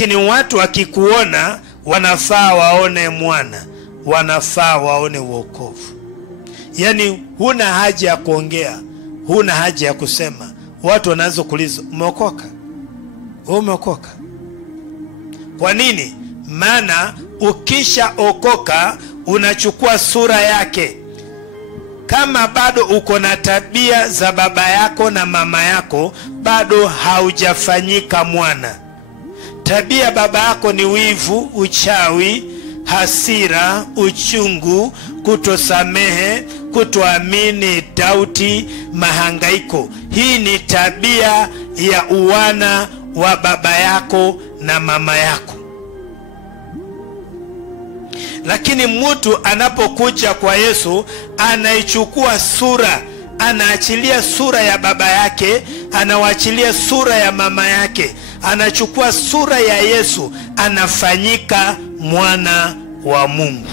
Lakini watu wakikuona wanafaa waone mwana, wanafaa waone wokovu. Yani huna haja ya kuongea, huna haja ya kusema. Watu wanaanza kuuliza, umeokoka? Umeokoka? Kwa nini? Maana ukisha okoka unachukua sura yake. Kama bado uko na tabia za baba yako na mama yako, bado haujafanyika mwana. Tabia baba yako ni wivu, uchawi, hasira, uchungu, kutosamehe, kutoamini, dauti, mahangaiko. Hii ni tabia ya uwana wa baba yako na mama yako. Lakini mtu anapokuja kwa Yesu, anaichukua sura, anaachilia sura ya baba yake, anawaachilia sura ya mama yake, anachukua sura ya Yesu, anafanyika mwana wa Mungu.